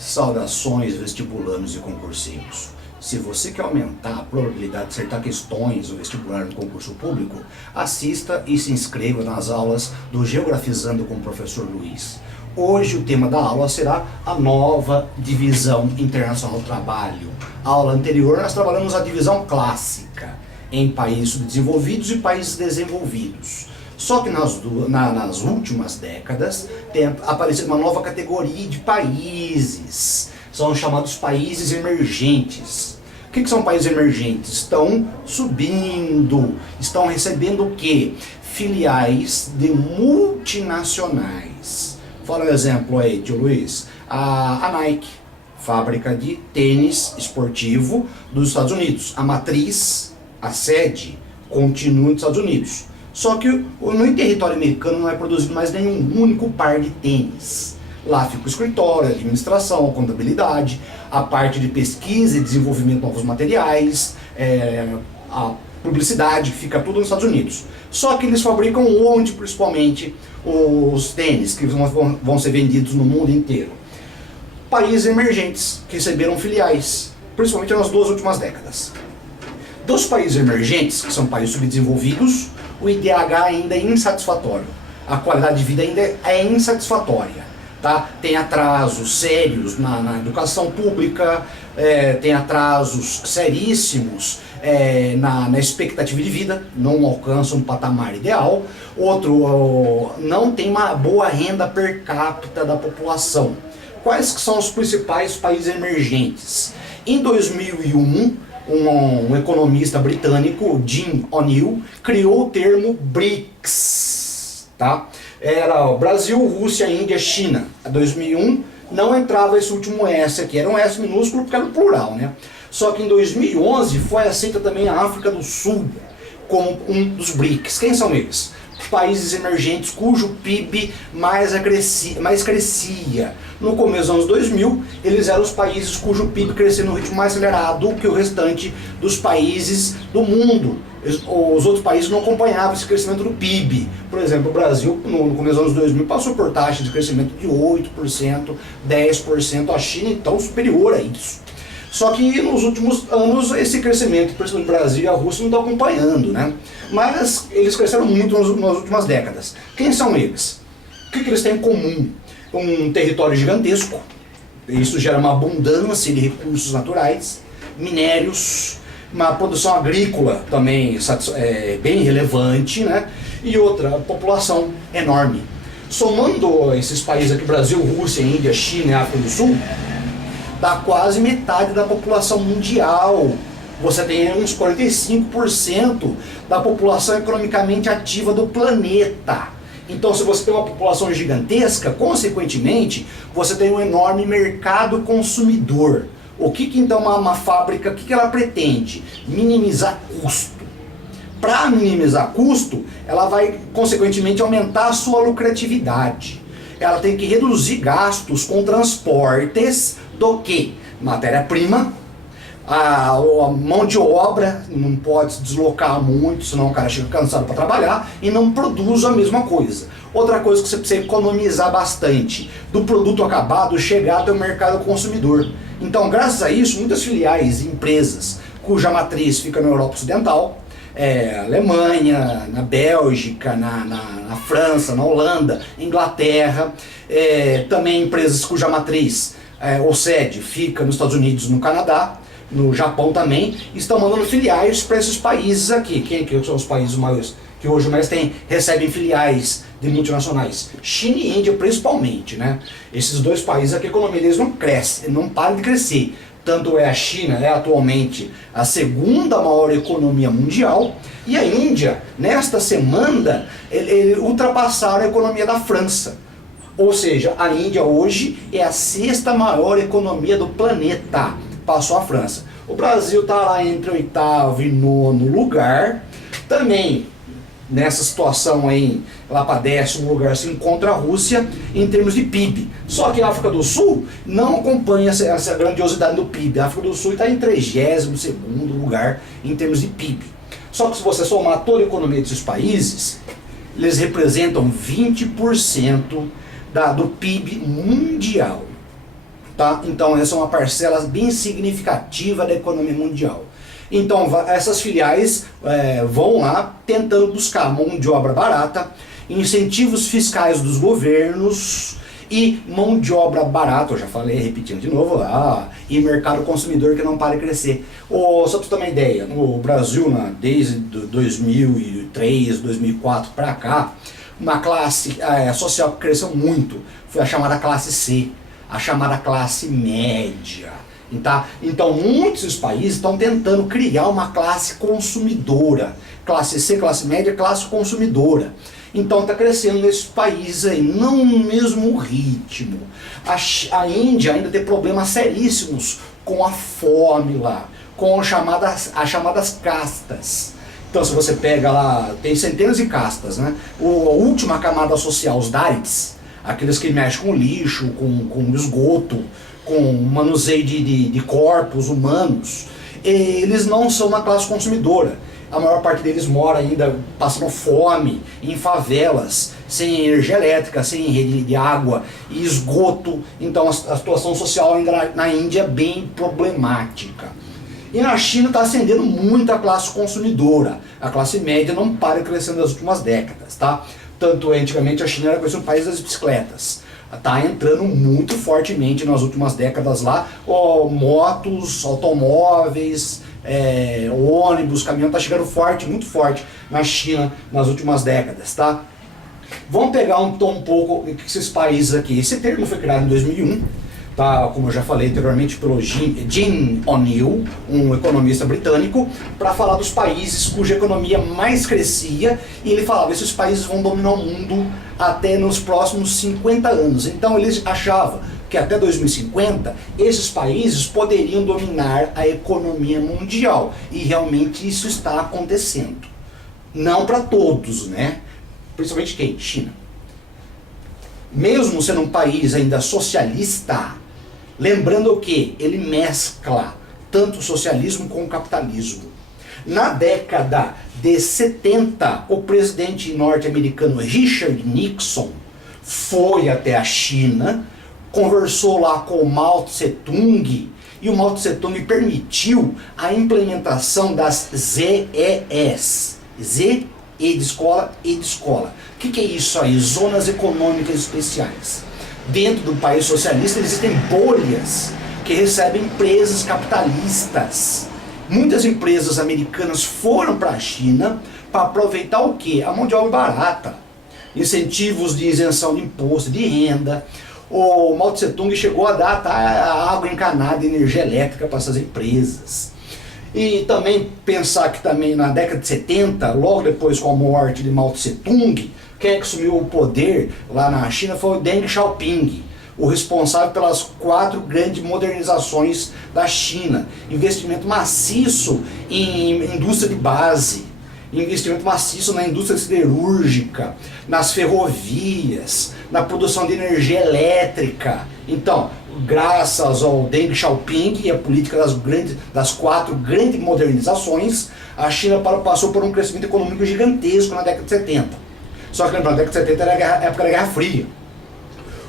Saudações vestibulandos e concurseiros. Se você quer aumentar a probabilidade de acertar questões do vestibular no concurso público, assista e se inscreva nas aulas do Geografizando com o professor Luiz. Hoje o tema da aula será a nova divisão internacional do trabalho. A aula anterior nós trabalhamos a divisão clássica em países subdesenvolvidos e países desenvolvidos. Só que nas últimas décadas tem aparecido uma nova categoria de países. São chamados países emergentes. O que são países emergentes? Estão subindo, estão recebendo o quê? Filiais de multinacionais. Fala um exemplo aí, tio Luiz. A Nike, fábrica de tênis esportivo dos Estados Unidos. A matriz, a sede, continua nos Estados Unidos. Só que no território americano não é produzido mais nenhum único par de tênis. Lá fica o escritório, a administração, a contabilidade, a parte de pesquisa e desenvolvimento de novos materiais, a publicidade, fica tudo nos Estados Unidos. Só que eles fabricam onde, principalmente, os tênis que vão ser vendidos no mundo inteiro. Países emergentes que receberam filiais, principalmente nas duas últimas décadas. Dos países emergentes, que são países subdesenvolvidos, o IDH ainda é insatisfatório. A qualidade de vida ainda é insatisfatória. Tá? Tem atrasos sérios na educação pública, tem atrasos seríssimos na expectativa de vida, não alcança um patamar ideal. Outro, não tem uma boa renda per capita da população. Quais são os principais países emergentes? Em 2001, um economista britânico, Jim O'Neill, criou o termo BRICS, tá? Era o Brasil, Rússia, Índia, China. Em 2001 não entrava esse último S aqui, era um S minúsculo porque era no plural, né? Só que em 2011 foi aceita também a África do Sul como um dos BRICS. Quem são eles? Países emergentes cujo PIB mais crescia. No começo dos anos 2000, eles eram os países cujo PIB crescia no ritmo mais acelerado que o restante dos países do mundo. Os outros países não acompanhavam esse crescimento do PIB. Por exemplo, o Brasil, no começo dos anos 2000, passou por taxa de crescimento de 8%, 10%, a China então superior a isso. Só que nos últimos anos esse crescimento, principalmente o Brasil e a Rússia, não estão acompanhando, né? Mas eles cresceram muito nas últimas décadas. Quem são eles? O que eles têm em comum? Um território gigantesco, isso gera uma abundância de recursos naturais, minérios, uma produção agrícola também bem relevante, né? E outra, população enorme. Somando esses países aqui, Brasil, Rússia, Índia, China e África do Sul, dá quase metade da população mundial. Você tem uns 45% da população economicamente ativa do planeta. Então, se você tem uma população gigantesca, consequentemente, você tem um enorme mercado consumidor. O que então uma fábrica, o que ela pretende? Minimizar custo. Para minimizar custo, ela vai, consequentemente, aumentar a sua lucratividade. Ela tem que reduzir gastos com transportes do que? Matéria-prima, a mão de obra não pode se deslocar muito, senão o cara chega cansado para trabalhar e não produz a mesma coisa. Outra coisa que você precisa economizar bastante, do produto acabado chegar até o mercado consumidor. Então, graças a isso, muitas filiais e empresas cuja matriz fica na Europa Ocidental, Alemanha, na Bélgica, na França, na Holanda, Inglaterra, também empresas cuja matriz ou sede fica nos Estados Unidos, no Canadá, no Japão também, estão mandando filiais para esses países aqui. Quem que são os países maiores que hoje mais recebem filiais de multinacionais? China e Índia principalmente, né? Esses dois países aqui, a economia deles não cresce, não para de crescer. Tanto a China é atualmente a segunda maior economia mundial, e a Índia, nesta semana, ultrapassaram a economia da França. Ou seja, a Índia hoje é a sexta maior economia do planeta, passou a França. O Brasil está lá entre oitavo e nono lugar. Também, nessa situação aí, lá para 10º lugar se encontra a Rússia em termos de PIB. Só que a África do Sul não acompanha essa grandiosidade do PIB. A África do Sul está em 32º lugar em termos de PIB. Só que se você somar toda a economia desses países, eles representam 20% do PIB mundial. tá? Então essa é uma parcela bem significativa da economia mundial. Então essas filiais vão lá tentando buscar mão de obra barata, incentivos fiscais dos governos e mão de obra barata, eu já falei, repetindo de novo lá, e mercado consumidor que não para de crescer. Só para você ter uma ideia, no Brasil, desde 2003, 2004 para cá, uma classe social que cresceu muito foi a chamada classe C, a chamada classe média. Tá? Então muitos países estão tentando criar uma classe consumidora, classe C, classe média, classe consumidora. Então está crescendo nesses países aí, não no mesmo ritmo. A Índia ainda tem problemas seríssimos com a fome lá, com as chamadas castas. Então se você pega lá, tem centenas de castas, né? A última camada social, os Dalits, aqueles que mexem com lixo, com esgoto, com manuseio de corpos humanos, eles não são uma classe consumidora. A maior parte deles mora ainda passando fome, em favelas, sem energia elétrica, sem rede de água e esgoto. Então a situação social ainda na Índia é bem problemática. E na China está ascendendo muito a classe consumidora. A classe média não para crescendo nas últimas décadas, tá? Tanto antigamente a China era conhecida como o país das bicicletas. Está entrando muito fortemente nas últimas décadas lá, motos, automóveis, ônibus, caminhão, está chegando forte, muito forte na China nas últimas décadas, tá? Vamos pegar um pouco esses países aqui. Esse termo foi criado em 2001, tá? Como eu já falei anteriormente, pelo Jim O'Neill, um economista britânico, para falar dos países cuja economia mais crescia, e ele falava que esses países vão dominar o mundo até nos próximos 50 anos. Então eles achavam que até 2050 esses países poderiam dominar a economia mundial, e realmente isso está acontecendo. Não para todos, né? Principalmente quem? China. Mesmo sendo um país ainda socialista, lembrando que ele mescla tanto o socialismo com o capitalismo. Na década de 70, o presidente norte-americano Richard Nixon foi até a China, conversou lá com o Mao Tse-tung, e o Mao Tse-tung permitiu a implementação das ZES, Z, E de escola, E de escola. O que é isso aí? Zonas econômicas especiais. Dentro do país socialista existem bolhas que recebem empresas capitalistas. Muitas empresas americanas foram para a China para aproveitar o quê? A mão de obra barata, incentivos de isenção de imposto, de renda. O Mao Tse-tung chegou a dar água encanada, energia elétrica para essas empresas. E também pensar que também na década de 70, logo depois com a morte de Mao Tse-tung, quem é que assumiu o poder lá na China foi o Deng Xiaoping, o responsável pelas 4 grandes modernizações da China. Investimento maciço em indústria de base, investimento maciço na indústria siderúrgica, nas ferrovias, na produção de energia elétrica. Então, graças ao Deng Xiaoping e a política das 4 grandes modernizações, a China passou por um crescimento econômico gigantesco na década de 70. Só que lembrando, a década de 70 era a época da Guerra Fria.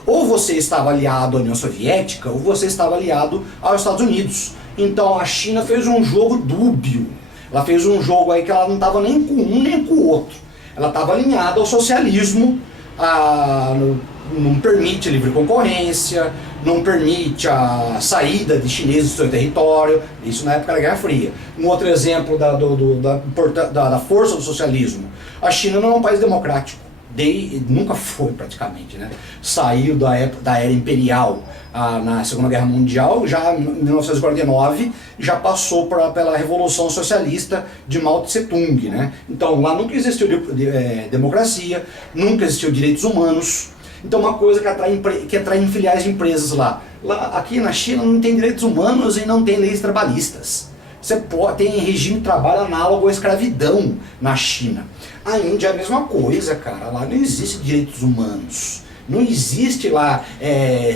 Ou você estava aliado à União Soviética, ou você estava aliado aos Estados Unidos. Então a China fez um jogo dúbio. Ela fez um jogo aí que ela não estava nem com um nem com o outro. Ela estava alinhada ao socialismo, não permite livre concorrência, não permite a saída de chineses do seu território, isso na época da Guerra Fria. Um outro exemplo da força do socialismo, a China não é um país democrático, nunca foi praticamente, né? Saiu da era imperial na Segunda Guerra Mundial, já em 1949, já passou pela Revolução Socialista de Mao Tse-tung, né? Então lá nunca existiu democracia, nunca existiu direitos humanos. Então uma coisa que atrai filiais de empresas lá. Aqui na China não tem direitos humanos e não tem leis trabalhistas. Tem regime de trabalho análogo à escravidão na China. A Índia é a mesma coisa, cara. Lá não existe direitos humanos. Não existe lá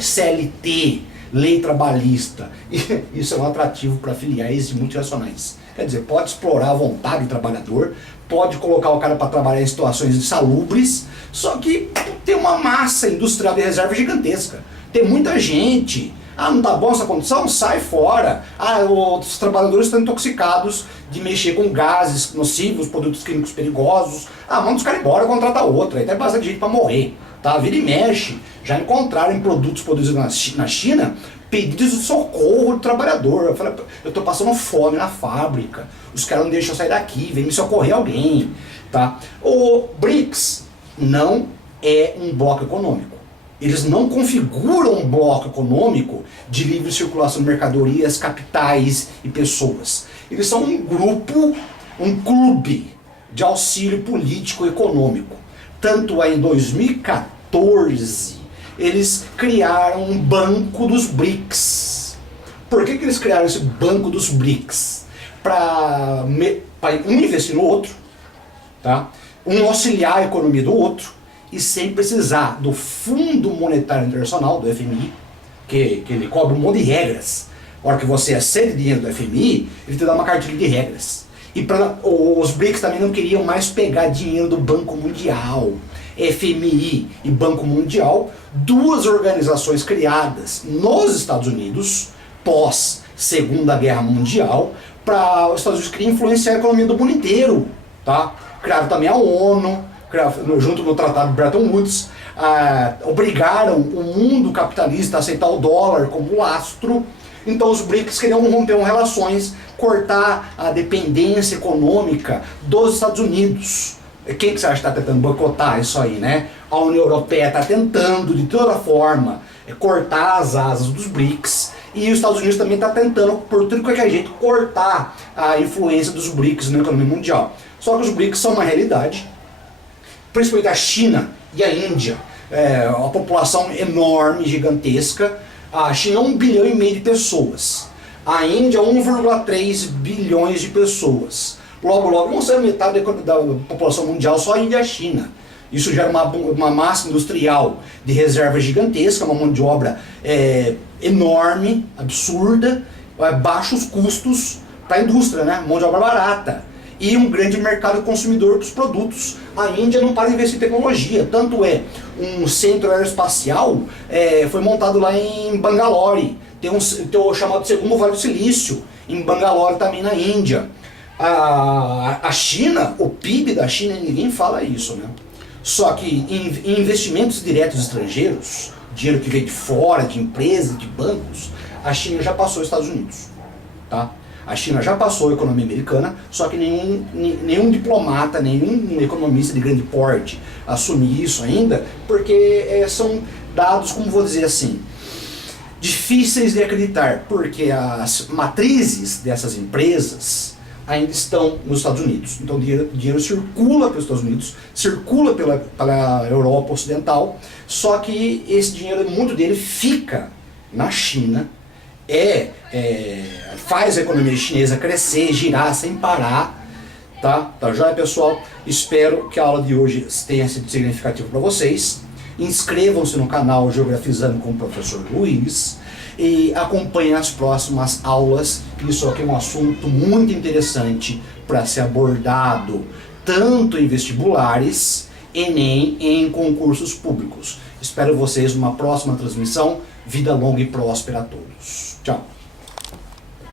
CLT, lei trabalhista. E isso é um atrativo para filiais multinacionais. Quer dizer, pode explorar a vontade do trabalhador, pode colocar o cara para trabalhar em situações insalubres, só que tem uma massa industrial de reserva gigantesca. Tem muita gente Ah, não tá bom essa condição? Sai fora. Ah, os trabalhadores estão intoxicados de mexer com gases nocivos, produtos químicos perigosos. Ah, manda os caras embora, contrata outra. Aí tem bastante gente para morrer. Tá? Vira e mexe. Já encontraram em produtos produzidos na China pedidos de socorro do trabalhador. Eu falei, eu tô passando fome na fábrica. Os caras não deixam eu sair daqui, vem me socorrer alguém. Tá? O BRICS não é um bloco econômico. Eles não configuram um bloco econômico de livre circulação de mercadorias, capitais e pessoas. Eles são um grupo, um clube de auxílio político e econômico. Tanto é em 2014, eles criaram um banco dos BRICS. Por que eles criaram esse banco dos BRICS? Para um investir no outro, tá? Um auxiliar a economia do outro, e sem precisar do Fundo Monetário Internacional, do FMI, que ele cobra um monte de regras. A hora que você acede dinheiro do FMI, ele te dá uma cartilha de regras. E os BRICS também não queriam mais pegar dinheiro do Banco Mundial. FMI e Banco Mundial, duas organizações criadas nos Estados Unidos, pós Segunda Guerra Mundial, para os Estados Unidos queriam influenciar a economia do mundo inteiro. Tá? Criaram também a ONU, junto no Tratado de Bretton Woods, obrigaram o mundo capitalista a aceitar o dólar como lastro. Então os BRICS queriam romper relações, cortar a dependência econômica dos Estados Unidos. Quem que você acha que está tentando boicotar isso aí, né? A União Europeia está tentando, de toda forma, cortar as asas dos BRICS. E os Estados Unidos também está tentando, por tudo que é jeito, cortar a influência dos BRICS na economia mundial. Só que os BRICS são uma realidade. Principalmente a China e a Índia, a população enorme, gigantesca. A China é 1,5 bilhão de pessoas. A Índia 1,3 bilhões de pessoas. Logo, vão ser metade da população mundial só a Índia e a China. Isso gera uma massa industrial de reserva gigantesca, uma mão de obra enorme, absurda, baixos custos para a indústria, né? Mão de obra barata. E um grande mercado consumidor dos produtos. A Índia não para de investir em tecnologia, tanto um centro aeroespacial foi montado lá em Bangalore, tem o chamado segundo Vale do Silício, em Bangalore também na Índia. A China, o PIB da China, ninguém fala isso, né? Só que em investimentos diretos estrangeiros, dinheiro que veio de fora, de empresas, de bancos, a China já passou os Estados Unidos, tá? A China já passou a economia americana, só que nenhum diplomata, nenhum economista de grande porte assume isso ainda, porque são dados, como vou dizer assim, difíceis de acreditar, porque as matrizes dessas empresas ainda estão nos Estados Unidos. Então o dinheiro circula pelos Estados Unidos, circula pela Europa Ocidental, só que esse dinheiro, muito dele fica na China, faz a economia chinesa crescer, girar sem parar. Tá joia, pessoal? Espero que a aula de hoje tenha sido significativa para vocês. Inscrevam-se no canal Geografizando com o Professor Luiz e acompanhem as próximas aulas. Isso aqui é um assunto muito interessante para ser abordado tanto em vestibulares, Enem e em concursos públicos. Espero vocês numa próxima transmissão. Vida longa e próspera a todos. Tchau.